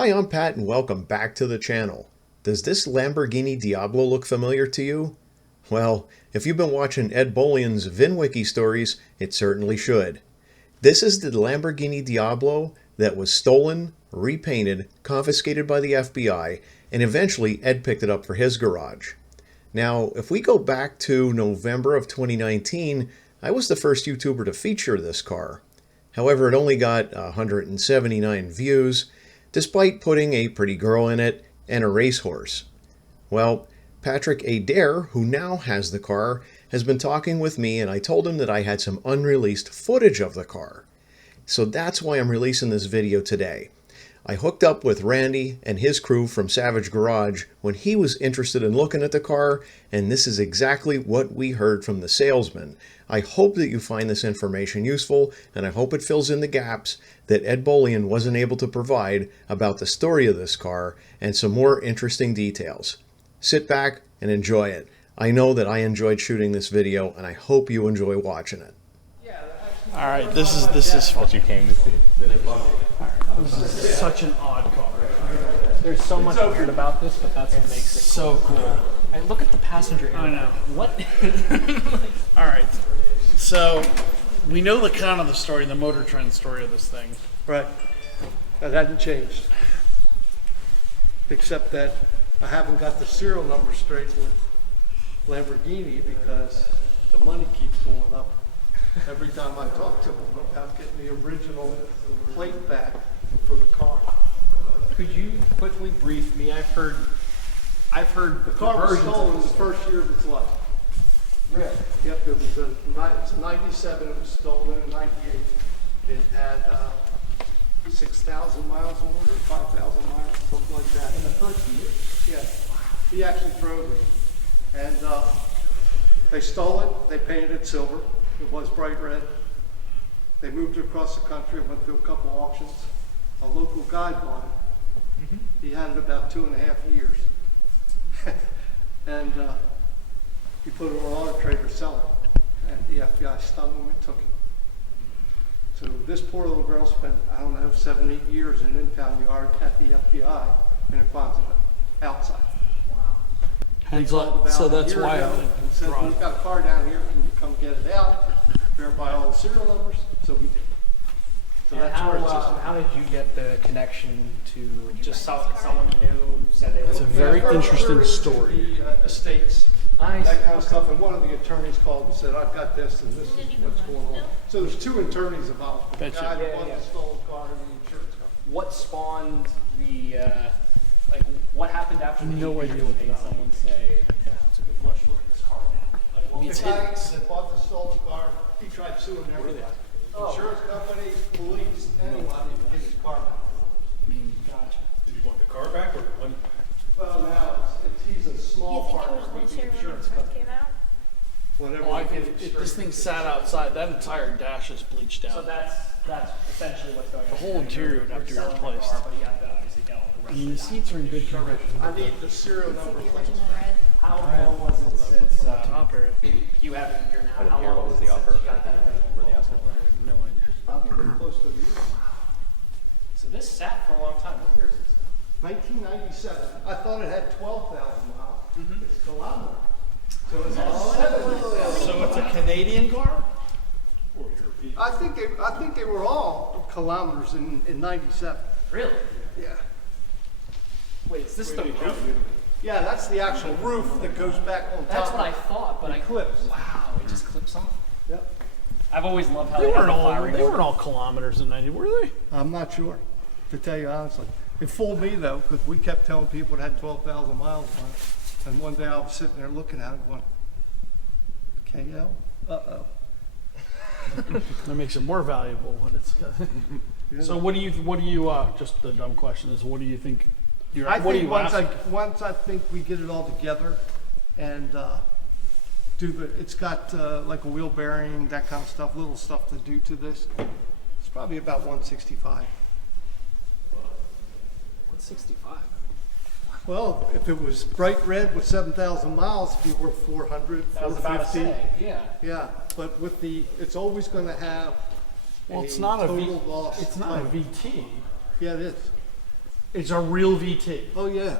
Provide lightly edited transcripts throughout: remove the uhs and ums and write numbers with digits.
Hi, I'm Pat and welcome back to the channel. Does this Lamborghini Diablo look familiar to you? Well, if you've been watching Ed Bolian's VinWiki stories, it certainly should. This is the Lamborghini Diablo that was stolen, repainted, confiscated by the FBI, and eventually Ed picked it up for his garage. Now, if we go back to November of 2019, I was the first YouTuber to feature this car. However, it only got 179 views, despite putting a pretty girl in it and a racehorse. Well, Patrick Adair, who now has the car, has been talking with me, and I told him that I had some unreleased footage of the car. So that's why I'm releasing this video today. I hooked up with Randy and his crew from Savage Garage when he was interested in looking at the car, and this is exactly what we heard from the salesman. I hope that you find this information useful, and I hope it fills in the gaps that Ed Bolian wasn't able to provide about the story of this car and some more interesting details. Sit back and enjoy it. I know that I enjoyed shooting this video, and I hope you enjoy watching it. All right, this is what you came to see. This is such an odd car. There's so much weird about this, but that's what makes it So cool. And look at the passenger area. I know. What? All right, so we know the kind of the story, the Motor Trend story of this thing. Right. That hadn't changed. Except that I haven't got the serial number straight with Lamborghini because the money keeps going up every time I talk to them about getting the original plate back for the car. Could you quickly brief me? I've heard The car was stolen in the first year of its life. Really? Yep, it's 97, it was stolen in 98. It had 6,000 miles on it, or 5,000 miles, something like that. In the first year? Yeah, he actually drove it. And they stole it, they painted it silver. It was bright red. They moved it across the country, went through a couple auctions. A local guy bought it. He had it about 2.5 years. And he put it on Auto Trader selling it. And the FBI stung him and took it. So this poor little girl spent, I don't know, 7, 8 years in an impound yard at the FBI in Cockeysville, outside. Hands up. So that's why I said, we've got a car down here, can you come get it out, verify all the serial numbers? So we did. So And that's where it's just. how did you get the connection to just someone you knew said they were? It's a very interesting story. The estates, Nice. that kind of stuff. And one of the attorneys called and said, I've got this and this is what's going on. So there's 2 attorneys involved. The Betcha. guy that Yeah, bought yeah. the stolen car and the insurance company. What spawned the like? What happened after the No eight idea years? what Made someone say, "Yeah, that's a good question. Look at this car now." Like, what The was guy it? that bought the stolen car, he tried suing everybody. Insurance companies, police, anybody to get his car back. Gotcha. Did you want the car back or one? Well, now he's a You small think it partner was with this the year when it insurance first company. came out? Whenever Oh, I we think get it if this straight. thing sat outside, that entire dash is bleached So out. that's essentially what's going on. The whole interior would have to be You're selling the replaced. car, but you have to obviously get all the rest I mean, of the it. seats are in good condition. I need the serial See number the plates. original red? How long was it since Top area. you have it here now? I didn't How hear long what was the it offer. since you got that original Were they asking Volvo? for? No idea. Probably pretty close to a year. So this sat for a long time. What year is this? 1997. I thought it had 12,000 miles. It's kilometer. So it's Oh, 70,000. So it's a Canadian car? I think they were all kilometers in 97. Really? Yeah. Wait, is this the roof? Yeah, that's the actual roof that goes back on top. That's what I thought, but It clips. Wow, it just clips off. Yep. I've always loved how They they have weren't the all, firing they order. weren't all kilometers in 90, were they? I'm not sure, to tell you honestly. It fooled me though, because we kept telling people it had 12,000 miles on it. And one day I was sitting there looking at it going, KL? Uh-oh. That makes it more valuable when it's. So what do you? Just the dumb question is, what do you think? I What do think you ask? once I think we get it all together and it's got like a wheel bearing, that kind of stuff, little stuff to do to this. It's probably about 165. 165. Well, if it was bright red with 7,000 miles, it'd be worth 400, I was about to 450. say, yeah. Yeah, but with it's always going to have Well, it's not a total loss. It's not a VT. Yeah, it is. It's a real VT. Oh, yeah.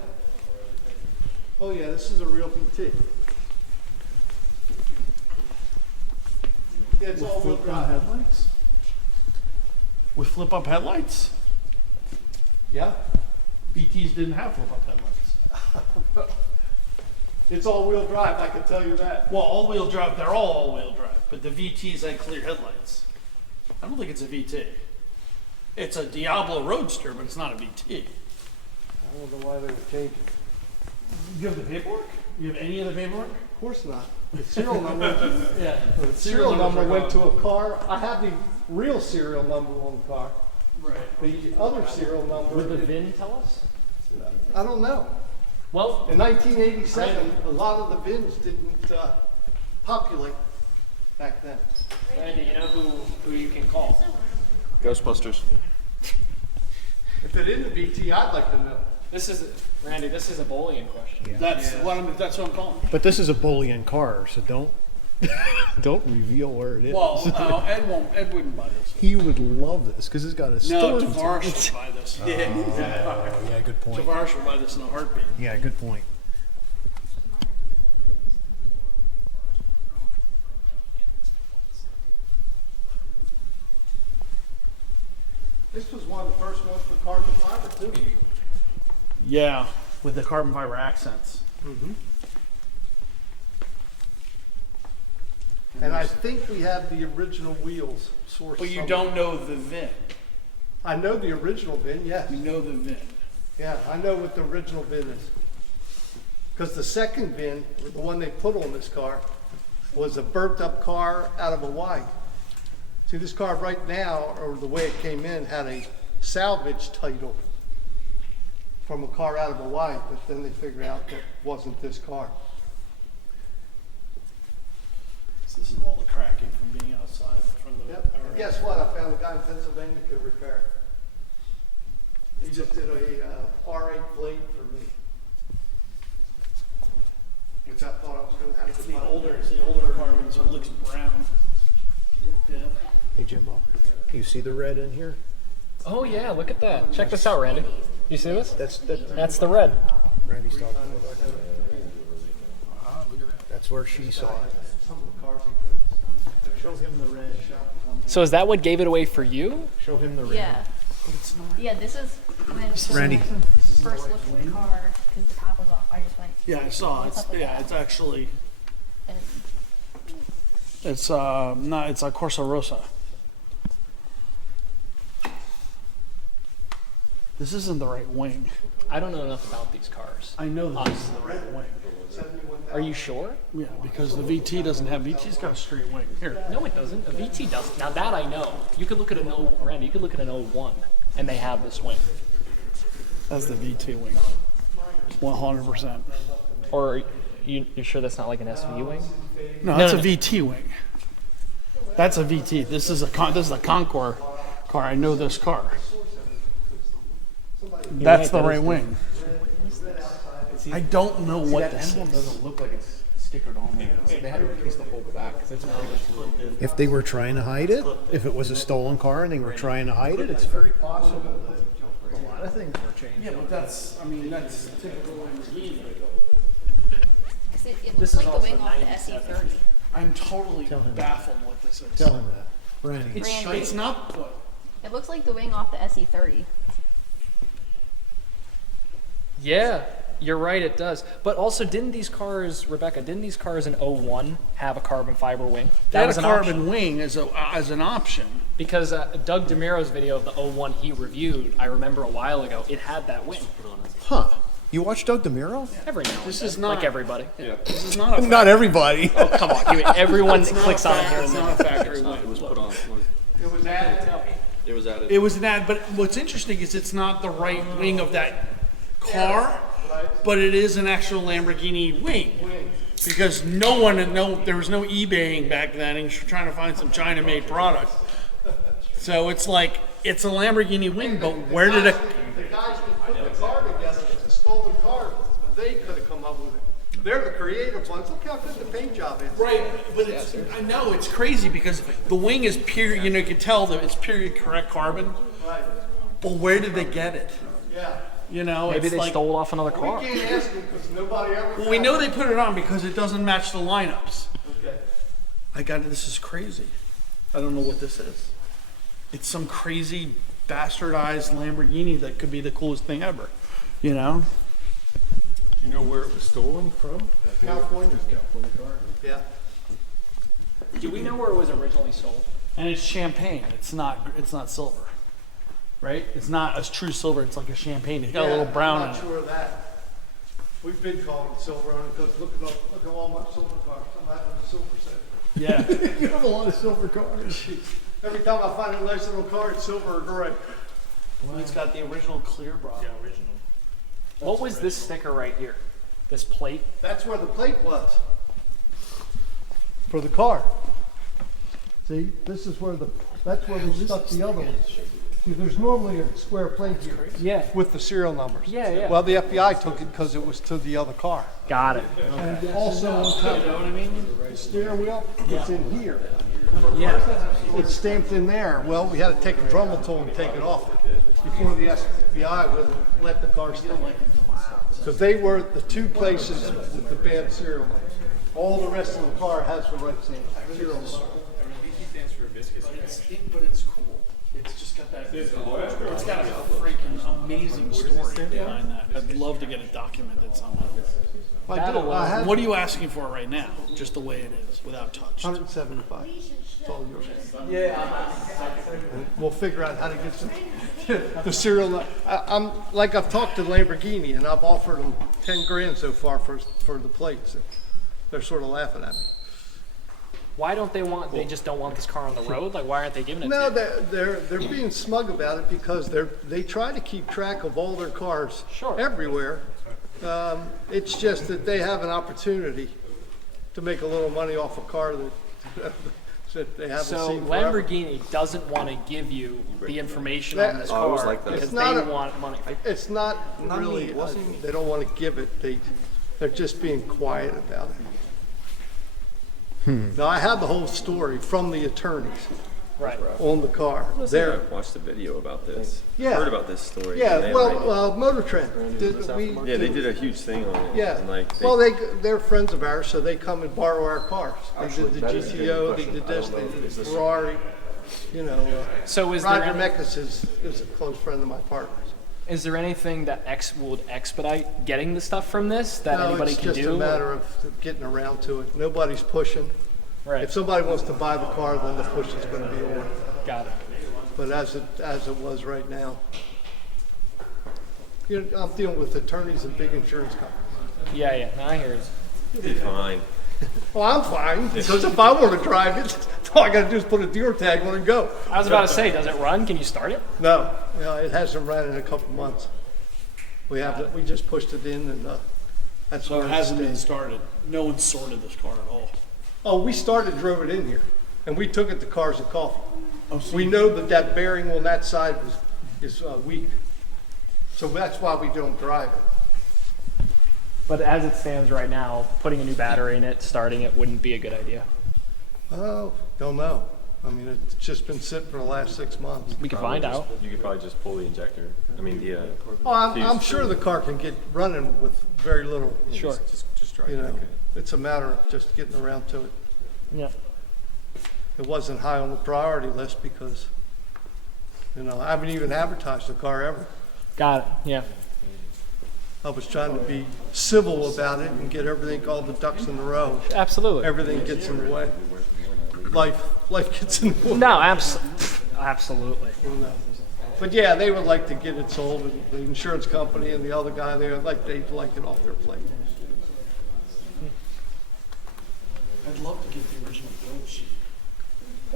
Oh, yeah, this is a real VT. Yeah, it's all-wheel Flip-up drive. headlights? With flip-up headlights? Yeah. VTs didn't have flip-up headlights. It's all-wheel drive, I can tell you that. Well, all-wheel drive, they're all-wheel drive, but the VTs had clear headlights. I don't think it's a VT. It's a Diablo Roadster, but it's not a VT. I don't know why they were changing. You have the paperwork? You have any of the paperwork? Of course not. The serial number, Yeah. the serial number went to a car. I have the real serial number on the car. Right. The other serial number, Would the VIN tell us? I don't know. Well, In 1987, a lot of the VINs didn't populate back then. Randy, you know who you can call? Ghostbusters. If it isn't a VT, I'd like to know. This is Randy. This is a Bolian question. That's what I'm calling. But this is a Bolian car, so don't don't reveal where it is. Well, Ed wouldn't buy this. He would love this because it's got a No, story. Tavares would buy this. Oh, yeah, good point. Tavares would buy this in a heartbeat. Yeah, good point. This was one of the first ones for carbon fiber, too. Yeah, with the carbon fiber accents. And I think we have the original wheels sourced. But you somewhere. don't know the VIN. I know the original VIN, yes. You know the VIN. Yeah, I know what the original VIN is. Because the second VIN, or the one they put on this car, was a burnt up car out of Hawaii. See, this car right now, or the way it came in, had a salvage title from a car out of Hawaii, but then they figured out that wasn't this car. So this is all the cracking from being outside from the. Yep. And guess what? I found a guy in Pennsylvania who could repair it. He just did a R8 blade for me. Which I thought I was going to have It's to the buy. older carbon, so it looks brown. Yeah. Hey Jimbo, can you see the red in here? Oh yeah, look at that. Check this out, Randy. You see this? That's That's the red. Randy's talking about. That's where she saw it. Some of the cars he built. Show him the red. So is that what gave it away for you? Show him the red. Yeah. Yeah, this is when Randy. first looked at the car because the top was off. I just went. Yeah, I saw. What's It's up with yeah, that? it's actually And it's not it's a Corsa Rosa. This isn't the right wing. I don't know enough about these cars. I know that this is the right wing. Are you sure? Yeah, because the VT doesn't have VT's got a straight wing. Here. No, it doesn't. A VT doesn't. Now that I know. You could look at an Randy. You could look at an 01, and they have this wing. That's the VT wing. 100%. Or you're sure that's not like an SV wing? No, that's no, a VT wing. That's a VT. This is a Concours car. I know this car. That's the right wing. I don't know what this is. Doesn't look like it's stickered on there. They had to replace the whole back because it's pretty much If they were trying to hide it, if it was a stolen car and they were trying to hide it, it's very possible that a lot of things were changed. Yeah, but that's typical Lamborghini. 'cause it looks like the wing off the SE30. I'm totally baffled what this is. Tell him that. Randy. It's Randy. straight. It's not what. It looks like the wing off the SE30. Yeah, you're right. It does. But also, didn't these cars, Rebecca? Didn't these cars in 01 have a carbon fiber wing? That was an a carbon option. wing as an option. Because Doug DeMiro's video of the 01 he reviewed, I remember a while ago, it had that wing. Huh. You watch Doug DeMiro? Every now and This then, is not- like everybody. This is not a. Not everybody. Oh, come on. Everyone It's not clicks a on it fact- here It's and not there. a factory wing. It was put on. It was added. It was added. It was an ad, but what's interesting is it's not the right wing of that car, but it is an actual Lamborghini wing. Because there was no eBaying back then, and you're trying to find some China-made product. So it's like, it's a Lamborghini wing, but where did it? The guys who put the car together, it's a stolen car, they could have come up with it. They're the creative ones. Look how good the paint job is. Right, but I know it's crazy because the wing is period. You can tell that it's period correct carbon. Right. But where did they get it? Yeah. You know, Maybe it's they like, stole it off another We car. can't ask them because nobody ever. well, we know they put it on because it doesn't match the lineups. Okay. This is crazy. I don't know what this is. It's some crazy bastardized Lamborghini that could be the coolest thing ever. You know? Do you know where it was stolen from? California. California car. Yeah. Do we know where it was originally sold? And it's champagne. It's not silver. Right? It's not a true silver. It's like a champagne. It's got a little brown I'm in not it. sure of that. We've been calling it silver on it because look at all my silver cars. I'm having a silver set. Yeah. You have a lot of silver cars. Every time I find a nice little car, it's silver or gray. It's got the original clear bra. Original. What was this sticker right here? This plate? That's where the plate was. For the car. See, this is where that's where we stuck the other one. See, there's normally a square plate here. Yeah. With the serial numbers. Yeah, yeah. Well, the FBI took it because it was to the other car. Got it. And also on top of the steering wheel, it's in here. Yeah. It's stamped in there. Well, we had to take a Dremel tool and take it off before the FBI would let the car stay. Because they were the two places with the bad serial numbers. All the rest of the car has the right serial number. But it's cool. It's just got that. It's got a freaking amazing story behind that. I'd love to get it documented somehow. I have What are you asking for right now? Just the way it is, without touch. 175. It's all yours. Yeah. We'll figure out how to get the serial. I'm like I've talked to Lamborghini and I've offered them 10 grand so far for the plates. They're sort of laughing at me. Why don't they want? They just don't want this car on the road. Like, why aren't they giving it? No, to you? they're being smug about it because they try to keep track of all their cars Sure. everywhere. It's just that they have an opportunity to make a little money off a car that they haven't So seen forever. Lamborghini doesn't want to give you the information That- on this Oh, I always car like that. because It's they not a- want money. It's not Not really. me, it wasn't. They don't want to give it. They're just being quiet about it. Now I have the whole story from the attorneys Right. on the car. I There. watched a video about this. Yeah. Heard about this story. Yeah. And they Well, Motor Trend. yeah, they did a huge thing on it. Yeah. And like, Well, they're friends of ours, so they come and borrow our cars. They did the GTO. They did this. They did the Ferrari. You know. So is Roger there Mekas is a close friend of my partner's. is there anything that would expedite getting the stuff from this that No, anybody it's can just do? a matter of getting around to it. Nobody's pushing. Right. If somebody wants to buy the car, then the push is going to be on. Got it. But as it was right now, I'm dealing with attorneys and big insurance companies. Yeah, yeah. No, I hear it. you'll be fine. Well, I'm fine because if I want to drive it, all I got to do is put a dealer tag on it and go. I was about to say, does it run? Can you start it? No, it hasn't run in a couple months. We just pushed it in, and that's So where it it hasn't been stands. started. No one sorted this car at all. Oh, we drove it in here, and we took it to Cars and Coffee. Oh, so We know that bearing on that side is weak, so that's why we don't drive it. But as it stands right now, putting a new battery in it, starting it wouldn't be a good idea. Oh, don't know. I mean, it's just been sitting for the last 6 months. We could find out. You could probably just pull the injector. I mean, the Oh, I'm sure the car can get running with very little. Sure. just drive You it. know, Okay. it's a matter of just getting around to it. Yeah. It wasn't high on the priority list because, I haven't even advertised the car ever. Got it. Yeah. I was trying to be civil about it and get everything, all the ducks in a row. Absolutely. Everything gets in the way. Life gets in the way. No, absolutely. But yeah, they would like to get it sold, and the insurance company and the other guy there, they'd like it off their plate. I'd love to get the original build sheet.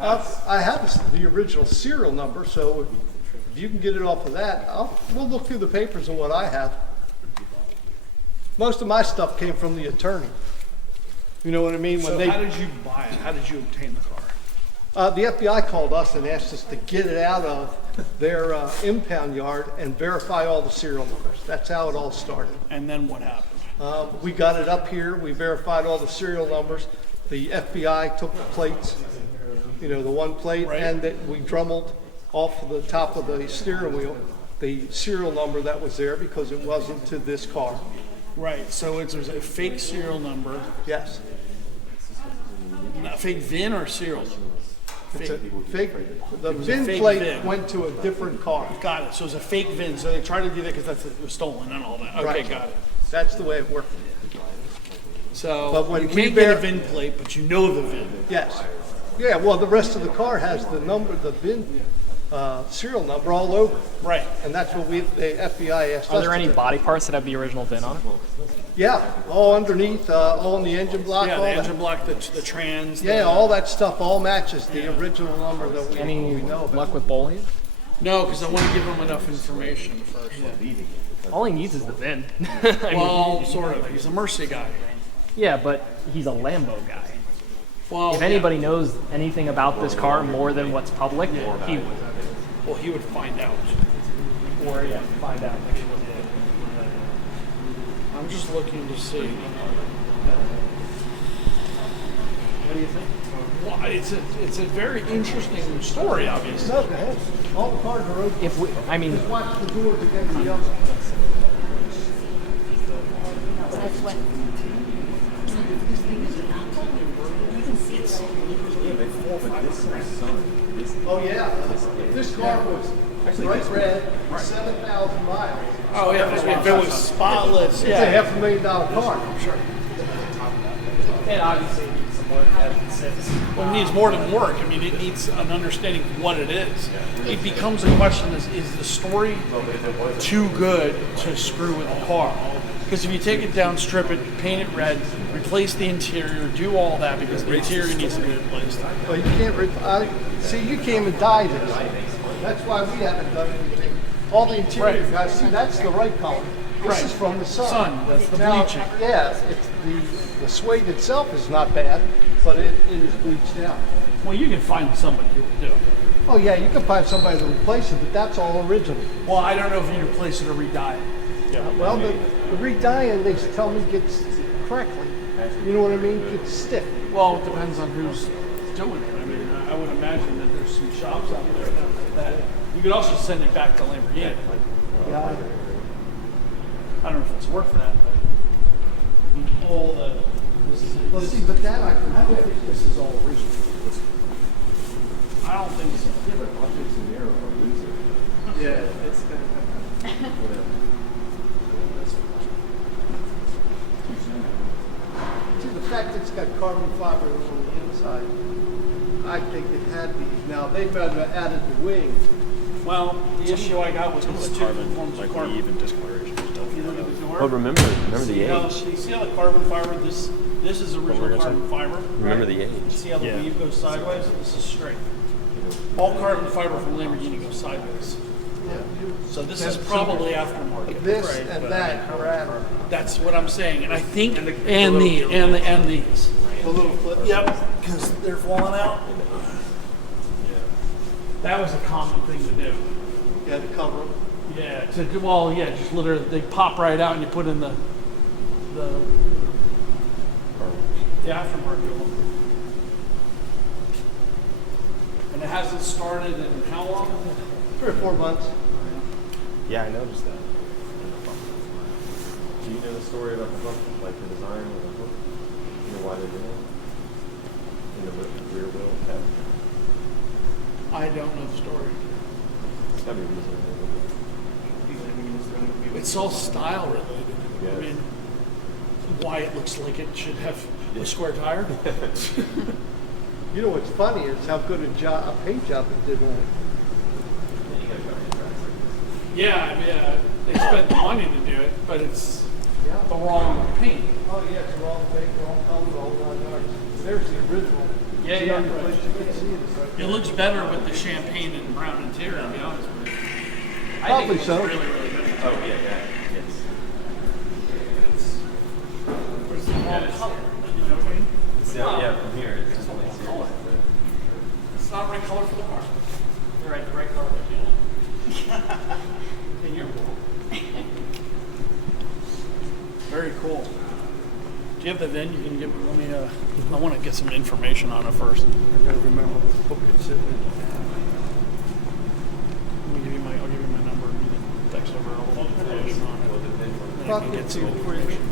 I have the original serial number, so if you can get it off of that, we'll look through the papers and what I have. Most of my stuff came from the attorney. You know what I mean? So how did you buy it? How did you obtain the car? The FBI called us and asked us to get it out of their impound yard and verify all the serial numbers. That's how it all started. And then what happened? We got it up here. We verified all the serial numbers. The FBI took the plates, the one plate, Right. and that we drummeled off the top of the steering wheel the serial number that was there because it wasn't to this car. Right. So there's a fake serial number, Yes. not fake VIN or serial. It's a fake, the was a VIN fake plate VIN. went to a different car. Got it. So it's a fake VIN. So they tried to do that because it was stolen and all that. Okay, Right. got it. That's the way it worked. So But when you we can't get a bear- VIN plate, but you know the VIN. Yes. Yeah, well, the rest of the car has the number, the VIN serial number all over. Right. And that's what the FBI asked us Are there to any do. body parts that have the original VIN on it? Yeah, all underneath, all in the engine block, Yeah, all the that. engine block, the trans. Yeah, the, all that stuff all matches the original number that we Any know about. luck with Bolian? No, because I want to give them enough information first. All he needs is the VIN. Well, sort of. He's a Mercy guy. Yeah, but he's a Lambo guy. Well, If anybody knows anything about this car more than what's public, he would. well, he would find out. Or yeah, find out. I'm just looking to see. What do you think? Well, it's a very interesting story, obviously. No, go ahead. All the cars are open. If we, I mean, Just watch the doors against the other. That's what. Oh, yeah. This car was bright red, 7,000 miles. Oh yeah, if it was spotless, It's a yeah. $500,000 car. it obviously needs some work as it sits. Well, it needs more than work. I mean, it needs an understanding of what it is. It becomes a question: is the story too good to screw with the car? Because if you take it down, strip it, paint it red, replace the interior, do all that because the interior needs to be replaced. Well, you can't, see, you can't even dye this. That's why we haven't done anything. All the interior guys, see, that's the right color. This is from the sun. Sun, that's the Now, bleaching. Yeah, it's the suede itself is not bad, but it is bleached out. Well, you can find somebody who will do it. Oh yeah, you can find somebody to replace it, but that's all original. Well, I don't know if you replace it or re-dye it. Well, the re-dyeing, they tell me gets crackly. You know what I mean? Gets stiff. Well, it depends on who's doing it. I mean, I would imagine that there's some shops out there that you could also send it back to Lamborghini. Yeah. I don't know if it's worth that, but I mean, all the this is Well, see, but that I can fix. this is all original. I don't think so. Yeah, it's See, the fact that it's got carbon fiber on the inside, I think it had these. Now, they might have added the wing. Well, the issue I got was with the carbon, forms of carbon. Even discoloration stuff. You look at the door. Oh, remember the See how- age. You see how the carbon fiber? This is original carbon fiber. Remember right? the age. You see how the weave goes sideways? This is straight. All carbon fiber from Lamborghini goes sideways. So this is probably aftermarket. This right? and that are added. That's what I'm saying, and I think and these. The little flips. Yep, because they're falling out. That was a common thing to do. You had to cover them. Yeah, to do just literally they pop right out and you put in the aftermarket one. And it hasn't started in how long? 3 or 4 months. Yeah, I noticed that. Do you know the story about the hook, like the design of the hook? You know why they did it? In the rear wheel cap? I don't know the story. It's gotta be reasonable. It's all style related. I Yes. mean, why it looks like it should have a square tire. You know what's funny is how good a paint job it did on it. Yeah, they spent the money to do it, but it's the wrong paint. Oh yeah, it's the wrong paint, wrong color, all 9 yards. There's the original. Yeah, See, yeah, on the right. place you can see it. It's right It there. looks better with the champagne and brown interior, to be honest with you. I Probably think it so. looks really, really good. Oh, yeah, yes. It's the wrong color. You know what I mean? Yeah, from here, it's just only color. It's not the right color for the car. You're right, the right color for the yellow. And you're wrong. Very cool. Do you have the VIN? You can give let me. I want to get some information on it first. I gotta remember what book it's sitting in. Let me give you my. I'll give you my number. on it. Talk to you before you